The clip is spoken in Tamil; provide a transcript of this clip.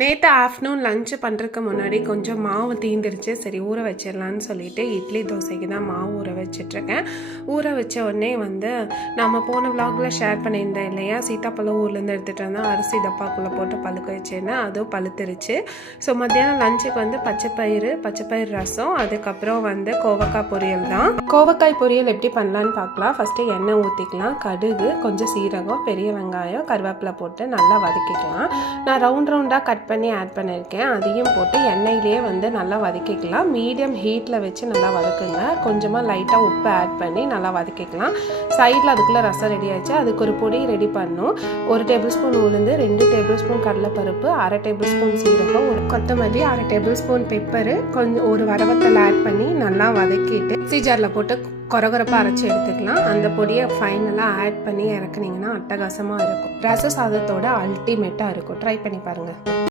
நேற்று ஆஃப்டர்நூன் லஞ்ச் பண்ணுறதுக்கு முன்னாடி கொஞ்சம் மாவு தீந்துருச்சு. சரி ஊற வச்சிடலான்னு சொல்லிட்டு இட்லி தோசைக்கு தான் மாவு ஊற வச்சிட்ருக்கேன். ஊற வச்ச உடனே நம்ம போன விலாகில் ஷேர் பண்ணியிருந்தேன் இல்லையா, சீத்தாப்பழம் ஊர்லேருந்து எடுத்துகிட்டு வந்தால் அரிசி டப்பாக்குள்ளே போட்டு பழுக்க வச்சேன்னா அதுவும் பழுத்துருச்சு. ஸோ மத்தியானம் லஞ்சுக்கு பச்சைப்பயிறு ரசம், அதுக்கப்புறம் கோவக்காய் பொரியல் தான். கோவக்காய் பொரியல் எப்படி பண்ணலான்னு பார்க்கலாம். ஃபஸ்ட்டு எண்ணெய் ஊற்றிக்கலாம், கடுகு, கொஞ்சம் சீரகம், பெரிய வெங்காயம், கருவேப்பிலை போட்டு நல்லா வதக்கிக்கலாம். நான் ரவுண்டாக கட் பண்ணி ஆட் பண்ணியிருக்கேன். அதையும் போட்டு எண்ணெயிலேயே நல்லா வதக்கிக்கலாம். மீடியம் ஹீட்டில் வச்சு நல்லா வதக்குங்க. கொஞ்சமாக லைட்டாக உப்பு ஆட் பண்ணி நல்லா வதக்கிக்கலாம். சைடில் அதுக்குள்ளே ரசம் ரெடி ஆச்சு. அதுக்கு ஒரு பொடி ரெடி பண்ணணும். 1 டேபிள் ஸ்பூன் உளுந்து, 2 டேபிள் ஸ்பூன் கடலைப்பருப்பு, 1/2 டேபிள் ஸ்பூன் சீரகம், ஒரு கொத்தமல்லி, 1/2 டேபிள் ஸ்பூன் பெப்பரு, கொஞ்சம் ஒரு வரவத்தல் ஆட் பண்ணி நல்லா வதக்கிட்டு சீஜாரில் போட்டு கொரகொரப்பாக அரைச்சி எடுத்துக்கலாம். அந்த பொடியை ஃபைனலாக ஆட் பண்ணி இறக்குனீங்கன்னா அட்டகாசமாக இருக்கும். ரச சாதத்தோட அல்டிமேட்டாக இருக்கும். ட்ரை பண்ணி பாருங்கள்.